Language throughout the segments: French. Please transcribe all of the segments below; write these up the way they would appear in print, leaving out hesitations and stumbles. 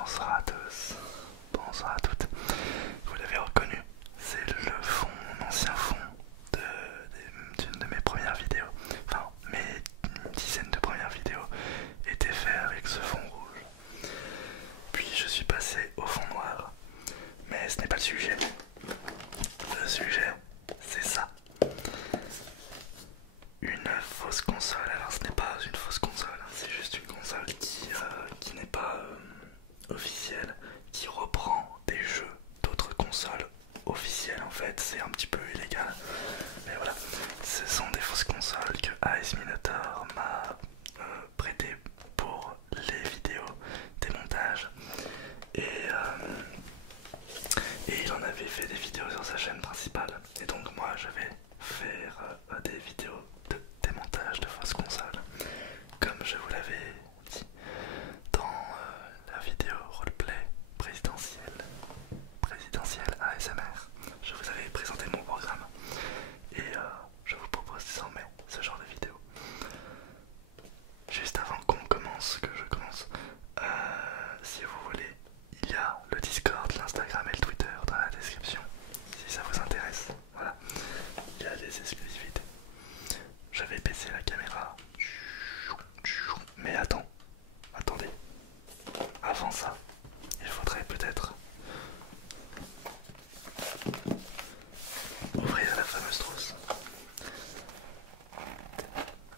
Bonsoir à tous, bonsoir à toutes. Vous l'avez reconnu, c'est le fond, mon ancien fond d'une de mes premières vidéos. Enfin, mes dizaines de premières vidéos étaient faites avec ce fond rouge. Puis je suis passé au fond noir. Mais ce n'est pas le sujet. Le sujet, c'est ça. Une fausse console. Alors ce n'est pas une fausse console, hein. C'est juste une console qui n'est pas officielle, qui reprend des jeux d'autres consoles officielles. En fait, c'est un petit peu illégal. Mais voilà, ce sont des fausses consoles que Ice Minotaur m'a prêté pour les vidéos, des montages. Et il en avait fait des vidéos sur sa chaîne principale. Et donc moi je vais faire des vidéos de démontage de fausses consoles, comme je vous l'avais dit dans la vidéo roleplay présidentielle ASMR. Je vous avais présenté mon programme et je vous propose désormais ce genre de vidéo. Juste avant qu'on commence, que je commence, si vous voulez, il y a le Discord, l'Instagram et le Twitter dans la description, si ça vous intéresse. Voilà, il y a des exclusivités. Je vais baisser la caméra. Mais attendez. Avant ça, il faudrait peut-être ouvrir la fameuse trousse.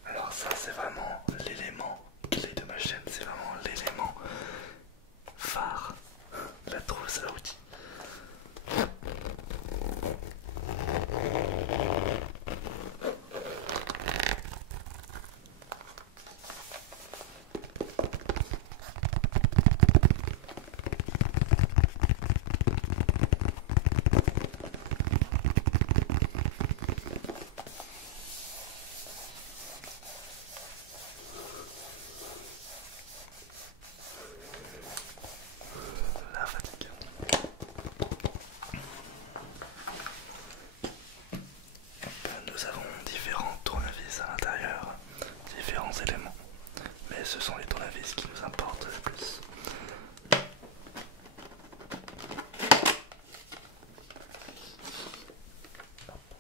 Alors ça, c'est vraiment l'élément clé de ma chaîne, c'est vraiment l'élément phare, la trousse à outils. La fatigue. Nous avons différents tournevis à l'intérieur, différents éléments, mais ce sont les tournevis qui nous importent le plus.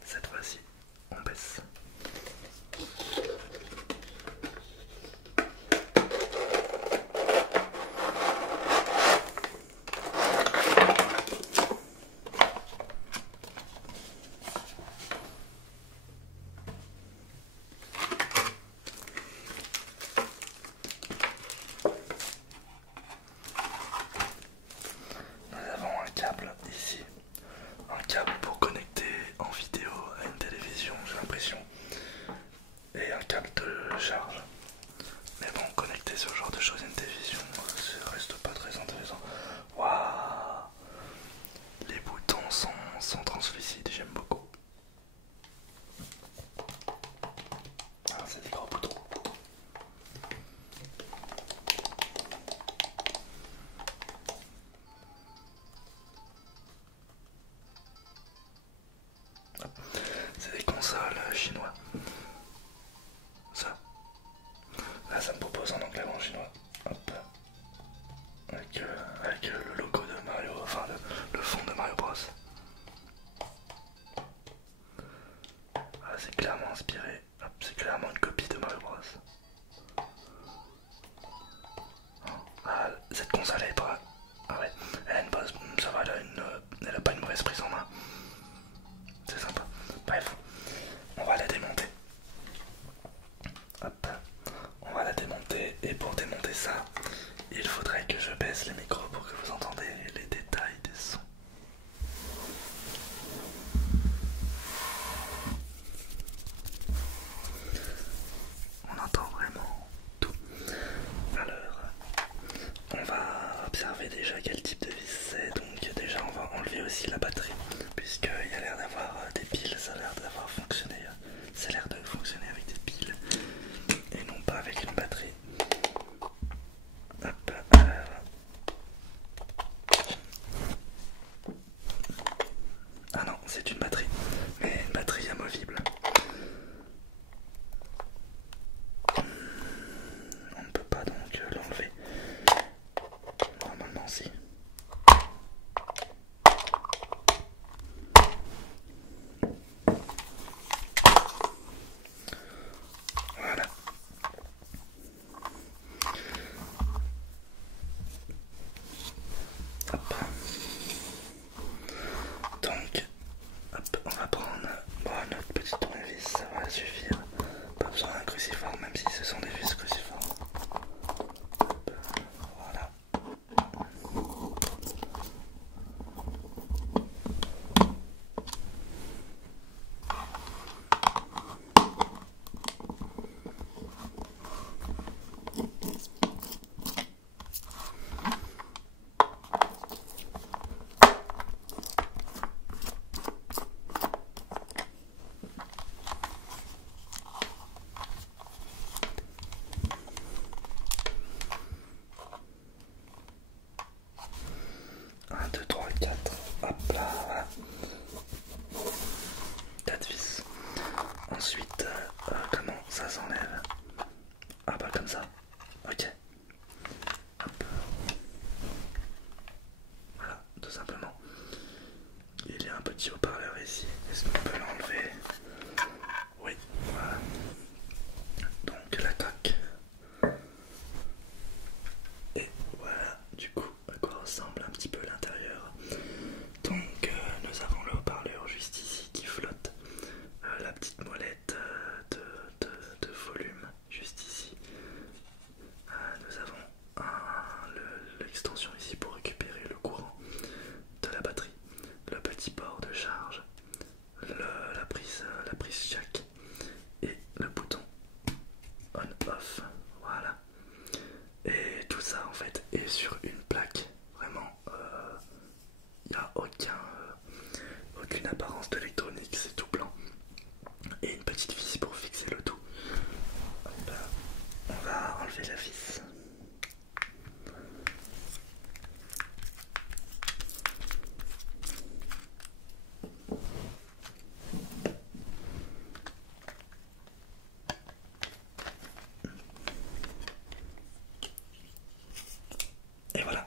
Cette fois-ci, on baisse. Nous avons un câble ici, un câble pour connecter en vidéo à une télévision, j'ai l'impression, et un câble de charge. Mais bon, connecter ce genre de choses à une télévision, ça reste pas très intéressant. Waouh, les boutons sont translucides, j'aime beaucoup. Ah, c'est des gros boutons. C'est des consoles chinois. Ça. Là, ça me propose un anglais en chinois. Hop. Avec le logo de Mario, enfin le fond de Mario Bros. Ah, c'est clairement inspiré. Hop, c'est clairement une copie de Mario Bros. Ah, cette console est pas. Ah ouais, elle a une base, ça va, elle a pas une mauvaise prise en main. C'est sympa. Bref, on va la démonter. Hop, on va la démonter. Et pour démonter ça, il faudrait que je baisse les micros pour que vous entendez les détails des sons. On entend vraiment tout. Alors, on va observer déjà quel type de vis c'est. Donc déjà on va enlever aussi la batterie, puisqu'il y a l'air d'avoir des piles, ça a l'air d'avoir fonctionné. Ça a l'air de fonctionner avec des piles et non pas avec une batterie. Hop, alors, crucifores, même si ce sont des vis crucifores. Voilà. Un, deux, trois, quatre. Hop là, voilà. 4 vis. Ensuite, comment ça s'enlève? Ah bah comme ça. Ok. Hop. Voilà, tout simplement. Il y a un petit haut-parleur ici. Est-ce qu'on peut l'enlever? Oui, voilà. Donc la coque. Et voilà du coup à quoi ressemble un petit peu l'intérieur. Donc nous avons le haut-parleur juste ici qui flotte. La petite molette de volume juste ici. Nous avons l'extension ici pour récupérer le courant de la batterie. Le petit port de charge. La prise jack. Et le bouton on-off. Voilà. Et tout ça en fait est sur une plaque. Vraiment, il n'y a aucune apparence d'électronique, c'est tout blanc. Et une petite vis pour fixer le tout. Hop, on va enlever la vis. Et voilà.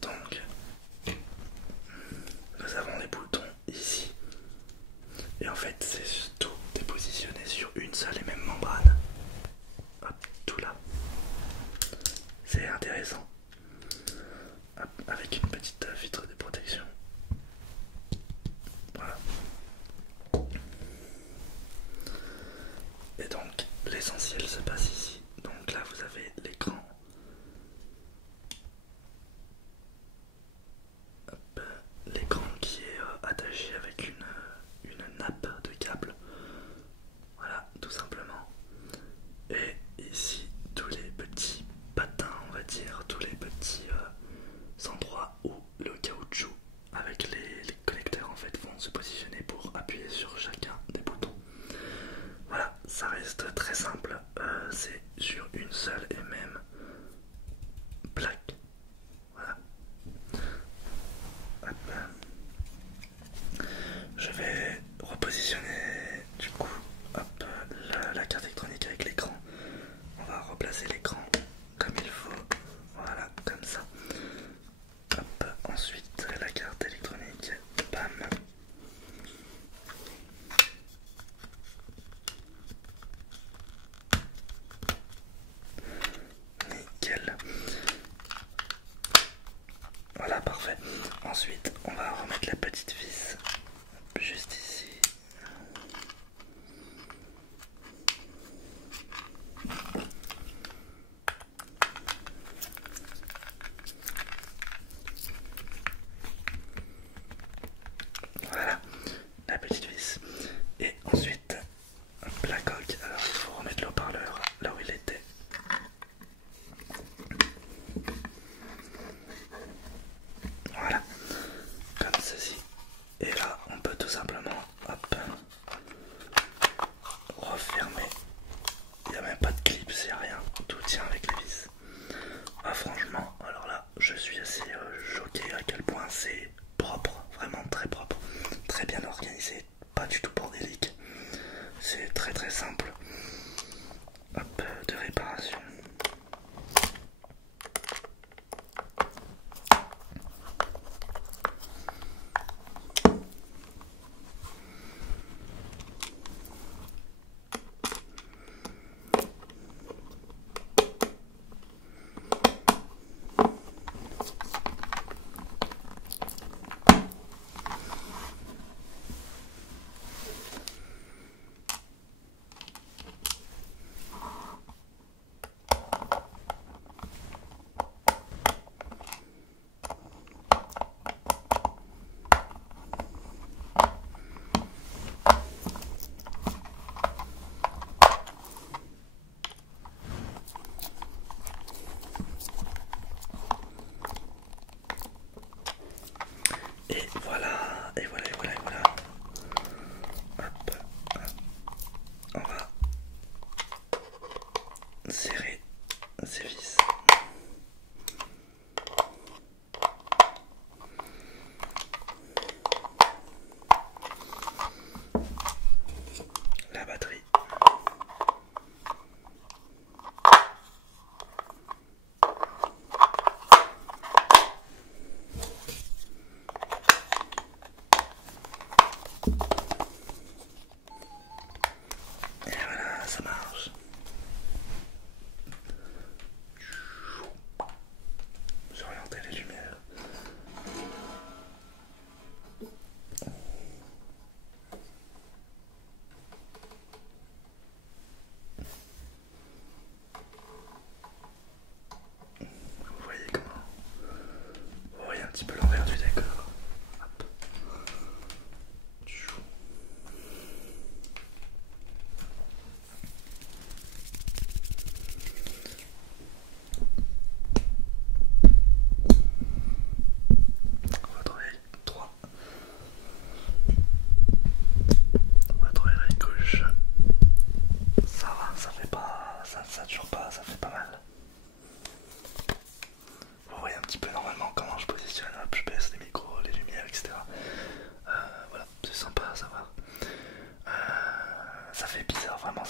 Donc, nous avons les boutons ici. Et en fait, c'est tout dépositionné sur une seule et même membrane. Hop, tout là. C'est intéressant. Hop, avec une petite vitre de protection. Voilà. Et donc, l'essentiel se passe ici. Donc là, vous avez l'écran. L'écran qui est attaché avec une nappe de câble. Voilà, tout simplement. Et ici, tous les petits patins, on va dire, tous les petits endroits où le caoutchouc avec les connecteurs en fait vont se positionner pour appuyer sur chacun des boutons. Voilà, ça reste très simple. C'est sur une seule et même plaque. Voilà. Hop. Je vais repositionner du coup hop, la carte électronique avec l'écran. On va replacer l'écran comme il faut. Voilà, comme ça. Hop, ensuite la carte électronique. Bam. Nickel. Voilà, parfait. Ensuite, on va remettre la petite vis juste ici. Voilà, la petite vis. Et ensuite, hop, la coque. Alors, il faut remettre le haut-parleur là où il était. Voilà, comme ceci. Et là, on peut tout simplement, hop, refermer. Il n'y a même pas de clip, c'est rien. Tout tient avec les vis. Ah, franchement, alors là, je suis assez choqué à quel point c'est propre, vraiment très propre, très bien organisé, pas du tout bordélique. C'est très très simple. Hop, de réparation.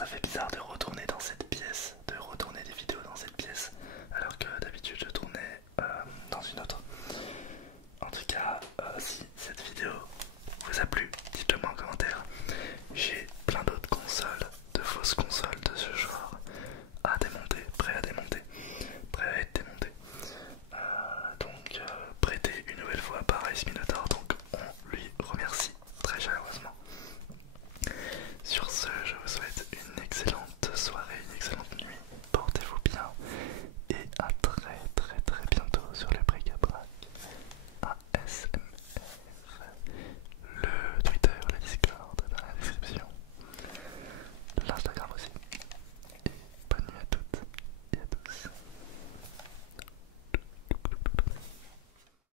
ça fait bizarre de